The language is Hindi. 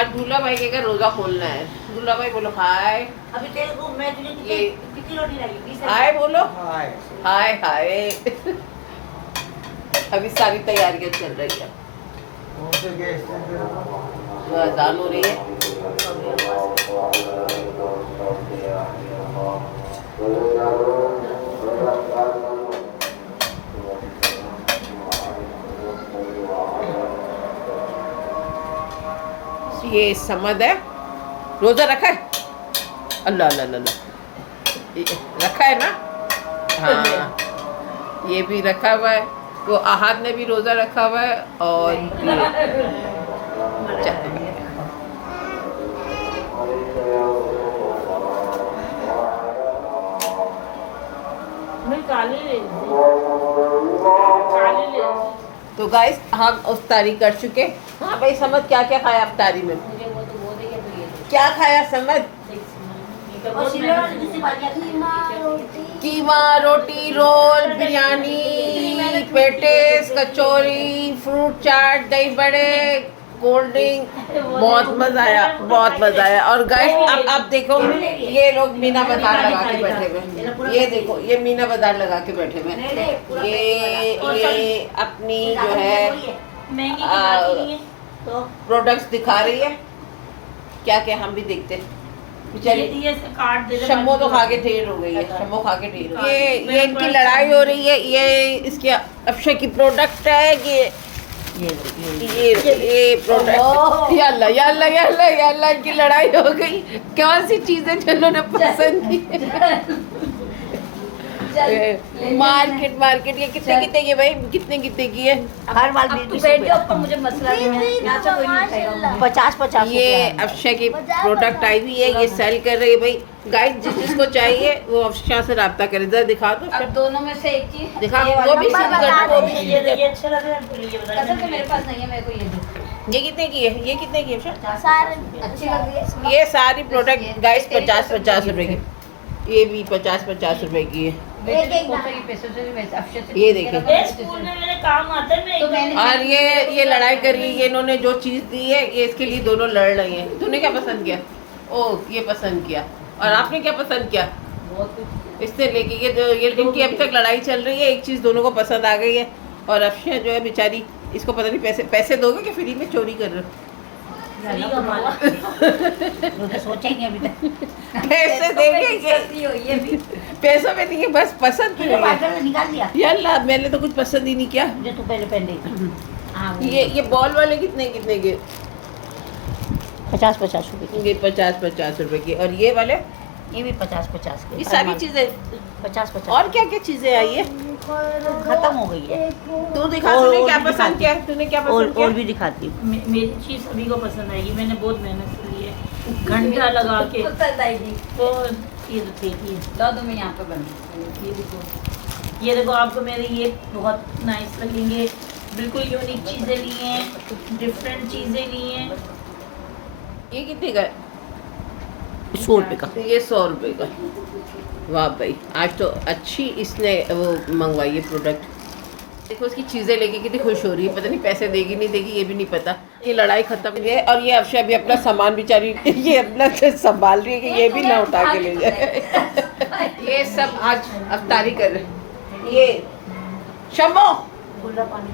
आज दूल्हा भाई के घर रोजा खोलना है। दूल्हा भाई बोलो हाय। अभी तेरे को मैं तुझे कितनी रोटी लाई? हाय बोलो। हाय। हाय हाय। अभी सारी तैयारियां चल रही है, कौन से गैस तो अजान हो रही है। ये समद है, रोजा रखा है। अल्लाह अल्लाह अल्लाह, रखा है ना। हाँ ये भी रखा हुआ है, वो आहद ने भी रोजा रखा हुआ है। और तो गाइस हम अफ्तारी कर चुके। हाँ भाई समझ क्या क्या खाया अफ्तारी में? क्या खाया समझ? कीमा, रोटी, रोल, बिरयानी, पेटिस, कचौरी, फ्रूट चाट, दही बड़े, कोल्ड ड्रिंक। बहुत मजा आया, बहुत मजा आया। और गाइस अब आप देखो, ये लोग मीना बाजार लगा के बैठे हुए। ये देखो, ये मीना बाजार लगा के बैठे हुए। ये अपनी जो है प्रोडक्ट्स दिखा रही है। क्या क्या हम भी देखते हैं। शम्मो तो खा के ढेर हो गई है, शम्मो खा के ढेर। ये इनकी लड़ाई हो रही है। ये इसके अफशा की प्रोडक्ट है। ये प्रोडक्ट याल्ला याल्ला याल्ला याल्ला की लड़ाई हो गई। कौन सी चीजें जिन्होंने पसंद की? मार्केट मार्केट ये कितने कितने की भाई? कितने कितने की है? हर माल तू बैठ जाओ, पर मुझे मसला नहीं है। यहाँ से कोई नहीं उठाएगा। 50-50 ये अफशा की प्रोडक्ट आई हुई है, ये सेल कर रही है भाई। गाइस जिस जिसको चाहिए वो अफशा से रब्ता करे। जरा दिखा दो अब दोनों में से एक चीज दिखा, वो भी सीन कर दो, वो भी सीन कर अच्छा लग रहा है। कसम से मेरे पास नहीं है, मेरे को ये दो। दो। ये कितने की है? ये कितने की है अफशा? अच्छी लग रही है। ये सारी प्रोडक्ट गाइस 50-50 रुपए की। ये भी 50-50 रुपए की है। पैसों से भी वैसे अफशा से ये देखिए। स्कूल में मेरे काम आता है। मैं तो मैंने और ये लड़ाई कर रही है। इन्होंने जो चीज दी है ये इसके लिए दोनों लड़ रही हैं। तूने क्या पसंद किया? ओह ये पसंद किया। और आपने क्या पसंद किया? इससे लेके ये इनकी अब तक लड़ाई चल रही है। एक चीज दोनों को पसंद आ गई है। और अफशा जो है बेचारी, इसको पता नहीं पैसे दोगे कि फ्री में चोरी कर रहे हो? सोचेंगे अभी तक। पैसे देंगे ये भी पैसों में नहीं है, बस पसंद तूने नहीं है। पार्सल से निकाल दिया याल्ला मैंने तो कुछ पसंद ही नहीं किया। जो तू पहले पहन रही थी। ये बॉल वाले कितने कितने के? 50-50 रुपए ये 50-50 रुपए के। और ये वाले? ये भी 50-50 के। ये सारी चीजें 50-50 और क्या क्या चीजें आई है? खत्म हो गई है। तू दिखा, और- तूने और क्या भी पसंद दिखाती। किया? तूने क्या पसंद और भी किया? दिखाती हूँ। मेरी चीज़ सभी को पसंद आएगी। मैंने बहुत मेहनत की है, घंटा लगा के। पसंद आएगी। और ये तो देखिए, लो तो मैं यहाँ पे बंद। ये देखो आपको मेरे ये बहुत नाइस लगेंगे। बिल्कुल यूनिक चीज़ें ली हैं, डिफरेंट चीज़ें ली हैं। ये कितने का? 100 रुपए का। ये 100 रुपए का। वाह भाई, आज तो अच्छी इसने वो मंगवाई है प्रोडक्ट। देखो उसकी चीज़ें लेके कितनी खुश हो रही है। पता नहीं पैसे देगी नहीं देगी ये भी नहीं पता। ये लड़ाई खत्म है। और ये अफशा भी अपना सामान बेचारी ये अपना संभाल रही है कि ये भी ना उठा के ले जाए। ये सब आज अफ्तारी कर रहे हैं। ये शम्मो खुला पानी